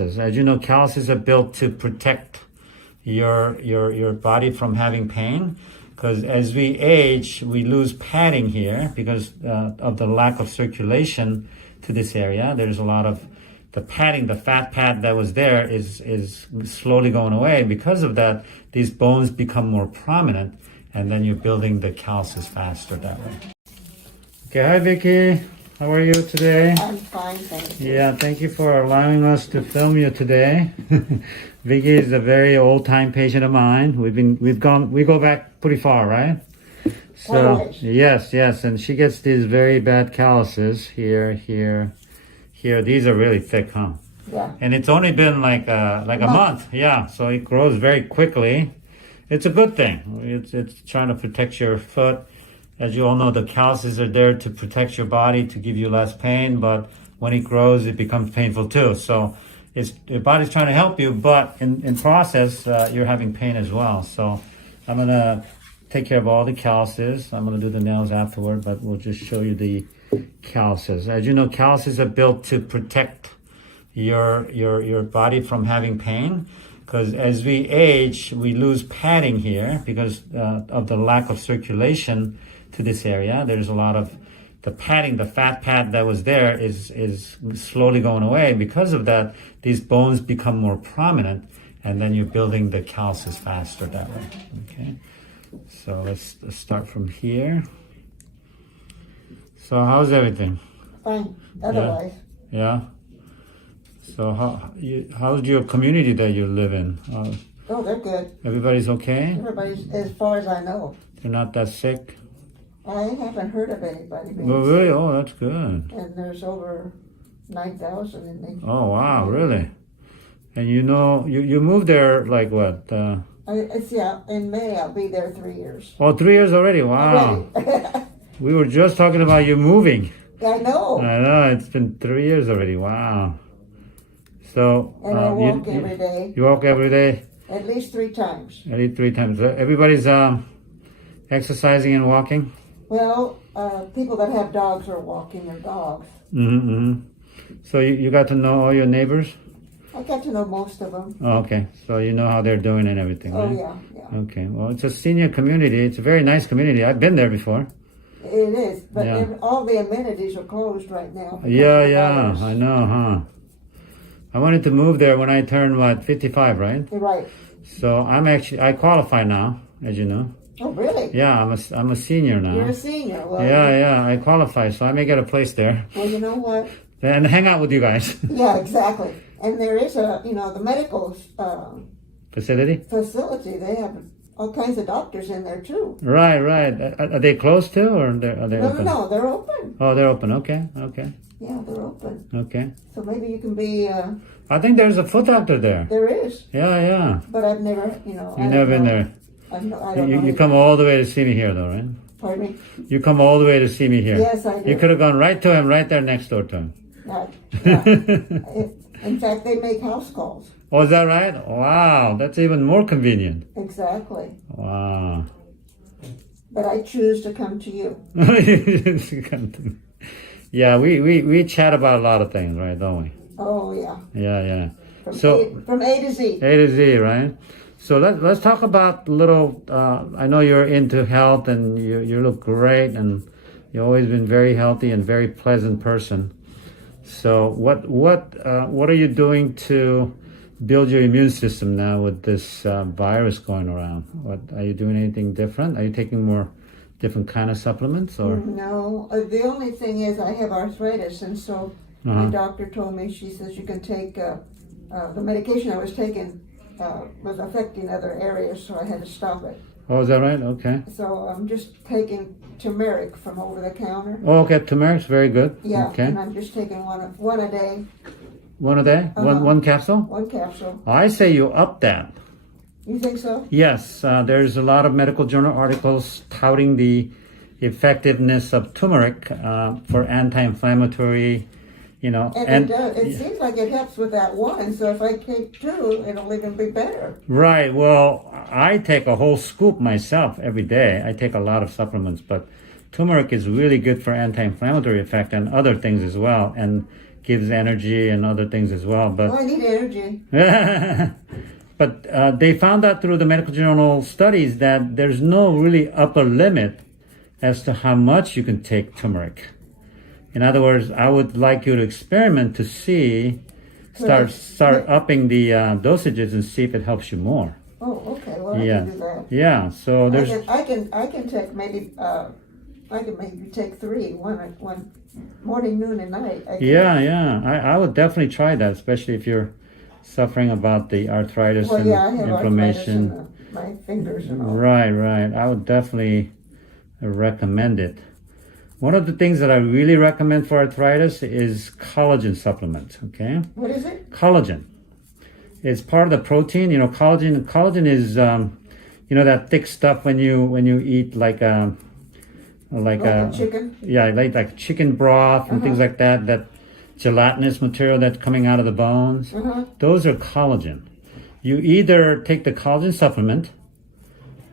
As you know, calluses are built to protect your body from having pain. Because as we age, we lose padding here because of the lack of circulation to this area. There's a lot of the padding, the fat pad that was there is slowly going away. Because of that, these bones become more prominent, and then you're building the calluses faster that way. Okay, hi Vicky. How are you today? I'm fine, thank you. Yeah, thank you for allowing us to film you today. Vicky is a very old-time patient of mine. We go back pretty far, right? So yes, and she gets these very bad calluses here. These are really thick, huh? Yeah. And it's only been like a month. Yeah, so it grows very quickly. It's a good thing. It's trying to protect your foot. As you all know, the calluses are there to protect your body, to give you less pain, but when it grows, it becomes painful too. So your body's trying to help you, but in process, you're having pain as well. So I'm gonna take care of all the calluses. I'm gonna do the nails afterward, but we'll just show you the calluses. As you know, calluses are built to protect your body from having pain. Because as we age, we lose padding here because of the lack of circulation to this area. There's a lot of the padding, the fat pad that was there is slowly going away. Because of that, these bones become more prominent, and then you're building the calluses faster that way. Okay, so let's start from here. So how's everything? Fine, otherwise. Yeah. So how's your community that you live in? Oh, they're good. Everybody's okay? Everybody's, as far as I know. They're not that sick? I haven't heard of anybody being Well, really? sick. Oh, that's good. And there's over 9,000 in the... Oh, wow, really? And you know, you moved there like what? Yeah, in May I'll be there 3 years. Oh, 3 years already? Wow. Already. We were just talking about you moving. I know. I know, it's been 3 years already. Wow. So... And I walk every day. You walk every day? At least 3 times. At least 3 times. Everybody's exercising and walking? Well, people that have dogs are walking their dogs. Mm-hmm. So you got to know all your neighbors? I got to know most of them. Oh, okay. So you know how they're doing and everything, right? Oh, yeah. Okay. Well, it's a senior community. It's a very nice community. I've been there before. It is, but Yeah. all the amenities are closed right now. Yeah. I know, huh? I wanted to move there when I turned, 55, right? You're right. So I qualify now, as you know. Oh, really? Yeah, I'm a senior now. You're a senior. Well, Yeah, I qualify, so I may get a place there. Well, you know what? And hang out with you guys. Yeah, exactly. And there is the medical Facility? facility. They have all kinds of doctors in there too. Right. Are they closed too, or are they open? No, they're open. Oh, they're open. Okay. Yeah, they're open. Okay. So maybe you can be. I think there's a foot doctor there. There is. Yeah. But I've never, You've never been there. I don't know. You come all the way to see me here, though, right? Pardon me? You come all the way to see me here. Yes, I do. You could have gone right to him, right there next door to him. Yeah. In fact, they make house calls. Oh, is that right? Wow, that's even more convenient. Exactly. Wow. But I choose to come to you. Yeah, we chat about a lot of things, right? Don't we? Oh, yeah. Yeah. From A to Z. A to Z, right? So let's talk about a little. I know you're into health, and you look great, and you've always been very healthy and very pleasant person. So what are you doing to build your immune system now with this virus going around? What are you doing? Anything different? Are you taking more different kind of supplements, or? No, the only thing is I have arthritis, and so my doctor told me, she says you can take the medication I was taking was affecting other areas, so I had to stop it. Oh, is that right? Okay. So I'm just taking turmeric from over the counter. Oh, okay. Turmeric's very good. Yeah, Okay. and I'm just taking one a day. One a day? One capsule? One capsule. I say you up that. You think so? Yes, there's a lot of medical journal articles touting the effectiveness of turmeric for anti-inflammatory, And it does. It seems like it helps with that one, so if I take 2, it'll even be better. Right. Well, I take a whole scoop myself every day. I take a lot of supplements, but turmeric is really good for anti-inflammatory effect and other things as well, and gives energy and other things as well. But I need energy. but they found out through the medical journal studies that there's no really upper limit as to how much you can take turmeric. In other words, I would like you to experiment to see, start upping the dosages and see if it helps you more. Oh, okay. Well, I Yeah. can do that. Yeah. So there's I can take maybe I can maybe take three, one morning, noon, and night. yeah. I would definitely try that, especially if you're suffering about the arthritis Well, and yeah, I have inflammation. arthritis in my fingers and all. Right. I would definitely recommend it. One of the things that I really recommend for arthritis is collagen supplement. Okay, What is it? collagen. It's part of the protein. You know, collagen. Collagen is that thick stuff when you eat like a Chicken? yeah, like chicken broth and things like that. That gelatinous material that's coming out of the bones. Those are collagen. You either take the collagen supplement.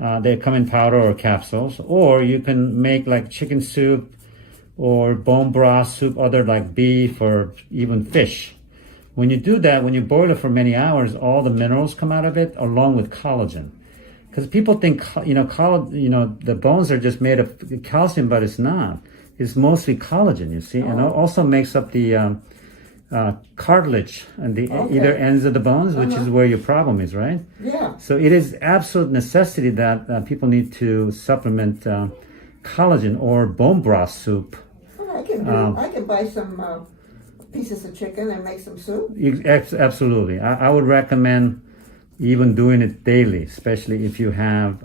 They come in powder or capsules, or you can make like chicken soup or bone broth soup, other like beef or even fish. When you do that, when you boil it for many hours, all the minerals come out of it along with collagen. Because people think, the bones are just made of calcium, but it's not. It's mostly collagen, you see, and it also makes up the cartilage and the either ends of the bones, which is where your problem is, right? Yeah. So it is absolute necessity that people need to supplement collagen or bone broth soup. Well, I can buy some pieces of chicken and make some soup. Absolutely. I would recommend even doing it daily, especially if you have,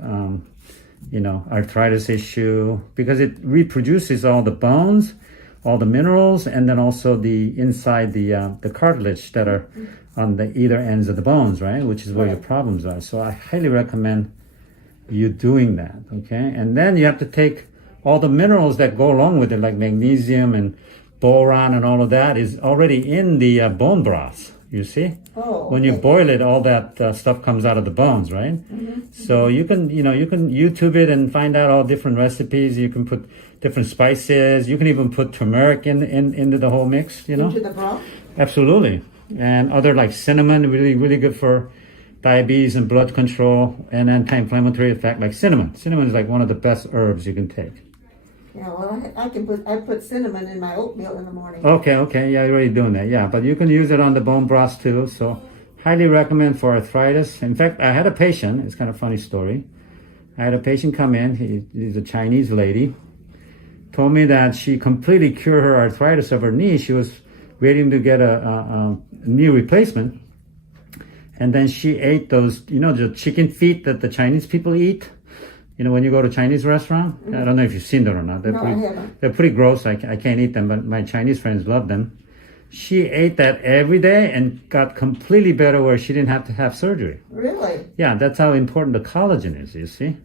arthritis issue, because it reproduces all the bones, all the minerals, and then also the inside the cartilage that are on the either ends of the bones, right? Which is where your problems are. So I highly recommend you doing that, okay? And then you have to take all the minerals that go along with it, like magnesium and boron and all of that is already in the bone broth, you see? Oh, When you boil it, all that stuff comes out of the bones, right? So you can YouTube it and find out all different recipes. You can put different spices. You can even put turmeric into the whole mix, Into the broth? Absolutely. And other like cinnamon, really, really good for diabetes and blood control and anti-inflammatory effect, like cinnamon. Cinnamon is like one of the best herbs you can take. Yeah, well, I put cinnamon in my oatmeal in the morning. Okay, yeah, you're already doing that. Yeah, but you can use it on the bone broth too. So highly recommend for arthritis. In fact, I had a patient, it's kind of a funny story. I had a patient come in, he's a Chinese lady, told me that she completely cured her arthritis of her knee. She was waiting to get a knee replacement. And then she ate those, the chicken feet that the Chinese people eat. When you go to a Chinese restaurant, I don't know if you've seen them or not. I haven't. They're pretty gross. I can't eat them, but my Chinese friends love them. She ate that every day and got completely better where she didn't have to have surgery. Really? Yeah, that's how important the collagen is, you see?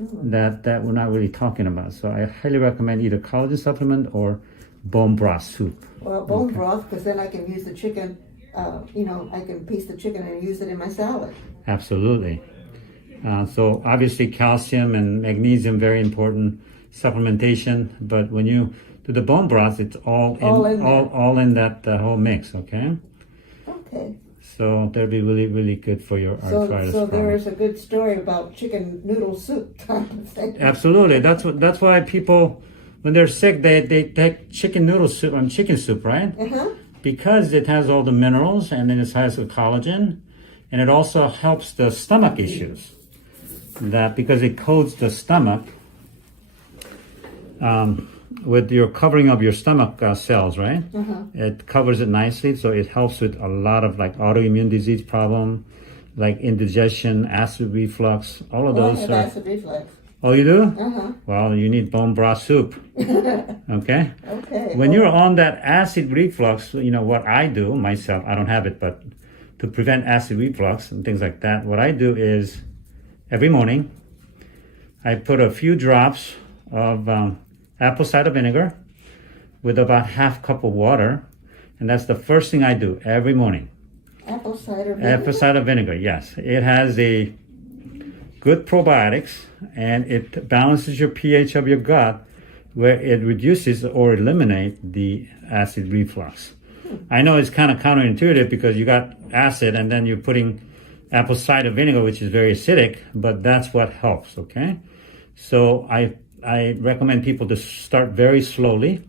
That we're not really talking about. So I highly recommend either collagen supplement or bone broth soup. Well, bone broth, because then I can use the chicken, I can piece the chicken and use it in my salad. Absolutely. So obviously calcium and magnesium, very important supplementation. But when you do the bone broth, it's all in that whole mix, okay? Okay. So that'd be really, really good for your arthritis So problem. there is a good story about chicken noodle soup type of thing. Absolutely. That's why people, when they're sick, they take chicken noodle soup and chicken soup, right? Because it has all the minerals and then it has the collagen, and it also helps the stomach issues. That because it coats the stomach with your covering of your stomach cells, right? It covers it nicely, so it helps with a lot of like autoimmune disease problem, like indigestion, acid reflux, all of those. I have acid reflux. Oh, you do? Well, you need bone broth soup. Okay? Okay. When you're on that acid reflux, what I do myself, I don't have it, but to prevent acid reflux and things like that, what I do is every morning, I put a few drops of apple cider vinegar with about half cup of water, and that's the first thing I do every morning. Apple cider vinegar? Apple cider vinegar, yes. It has a good probiotics, and it balances your pH of your gut where it reduces or eliminates the acid reflux. I know it's kind of counterintuitive because you got acid and then you're putting apple cider vinegar, which is very acidic, but that's what helps, okay? So I recommend people to start very slowly.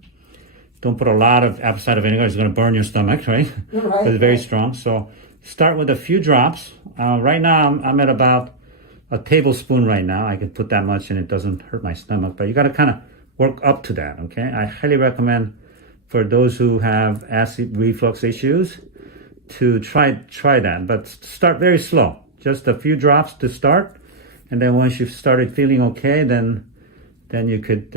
Don't put a lot of apple cider vinegar. It's going to burn your stomach, right? Right. It's very strong. So start with a few drops. Right now, I'm at about a tablespoon right now. I can put that much and it doesn't hurt my stomach, but you got to kind of work up to that, okay? I highly recommend for those who have acid reflux issues to try that, but start very slow. Just a few drops to start, and then once you've started feeling okay, then you could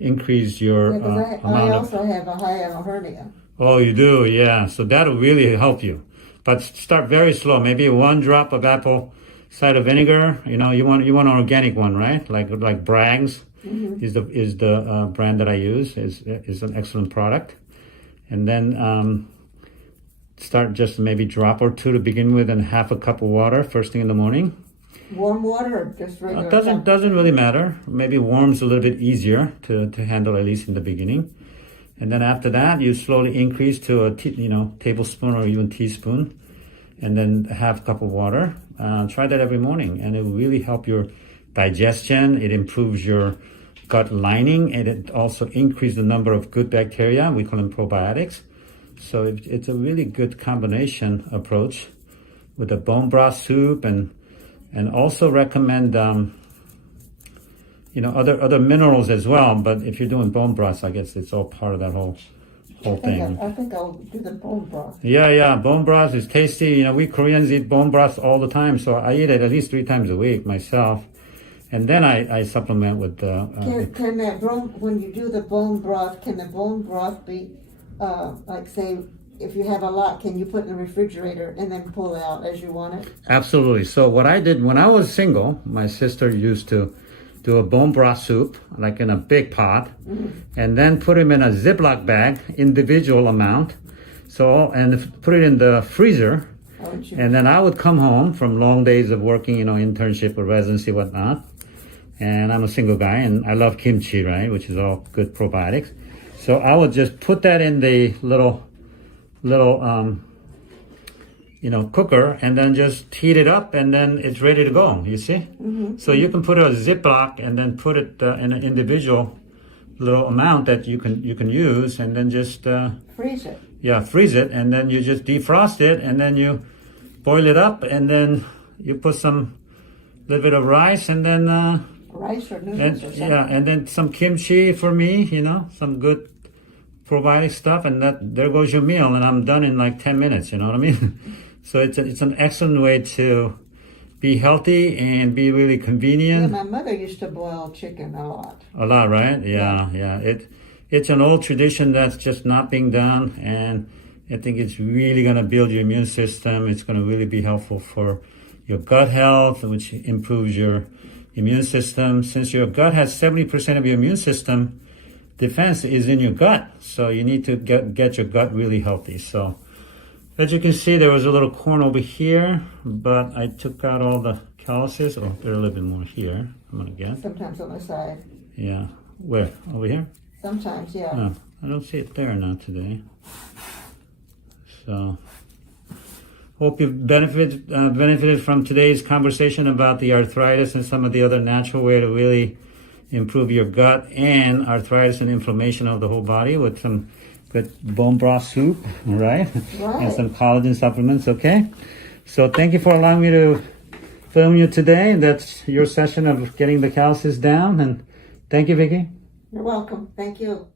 increase your I also have a hiatal hernia. Oh, you do, yeah. So that'll really help you. But start very slow. Maybe 1 drop of apple cider vinegar. You know, you want an organic one, right? Like Bragg's is the brand that I use. Is an excellent product. And then start just maybe drop or 2 to begin with, and half a cup of water first thing in the morning. Warm water or just regular? Doesn't really matter. Maybe warm's a little bit easier to handle, at least in the beginning. And then after that, you slowly increase to a tablespoon or even teaspoon, and then half cup of water. Try that every morning, and it will really help your digestion. It improves your gut lining, and it also increases the number of good bacteria. We call them probiotics. So it's a really good combination approach with a bone broth soup, and also recommend other minerals as well. But if you're doing bone broths, I guess it's all part of that whole thing. I think I'll do the bone broth. Yeah, bone broth is tasty. You know, we Koreans eat bone broth all the time, so I eat it at least 3 times a week myself. And then I supplement with Can that when you do the bone broth, can the bone broth be like, say, if you have a lot, can you put in the refrigerator and then pull it out as you want it? Absolutely. So what I did when I was single, my sister used to do a bone broth soup, like in a big pot, and then put them in a Ziploc bag, individual amount. So, and put it in the freezer. And then I would come home from long days of working, internship or residency, whatnot. And I'm a single guy, and I love kimchi, right, which is all good probiotics. So I would just put that in the little cooker, and then just heat it up, and then it's ready to go, you see? So you can put a Ziploc and then put it in an individual little amount that you can use, and then just freeze it. Yeah, freeze it, and then you just defrost it, and then you boil it up, and then you put some little bit of rice, and then rice or noodles or something. Yeah, and then some kimchi for me, some good probiotic stuff, and there goes your meal, and I'm done in like 10 minutes, you know what I mean? So it's an excellent way to be healthy and be really convenient. Yeah, my mother used to boil chicken a lot. A lot, right? Yeah. It's an old tradition that's just not being done, and I think it's really going to build your immune system. It's going to really be helpful for your gut health, which improves your immune system. Since your gut has 70% of your immune system defense is in your gut, so you need to get your gut really healthy. So as you can see, there was a little corn over here, but I took out all the calluses. Oh, there's a little bit more here, I'm gonna guess. Sometimes on the side. Yeah. Where? Over here? Sometimes, yeah. Oh, I don't see it there now today. So hope you benefited from today's conversation about the arthritis and some of the other natural way to really improve your gut and arthritis and inflammation of the whole body with some good bone broth soup, right? And some collagen supplements, okay? So thank you for allowing me to film you today. That's your session of getting the calluses down, and thank you, Vicki. You're welcome. Thank you.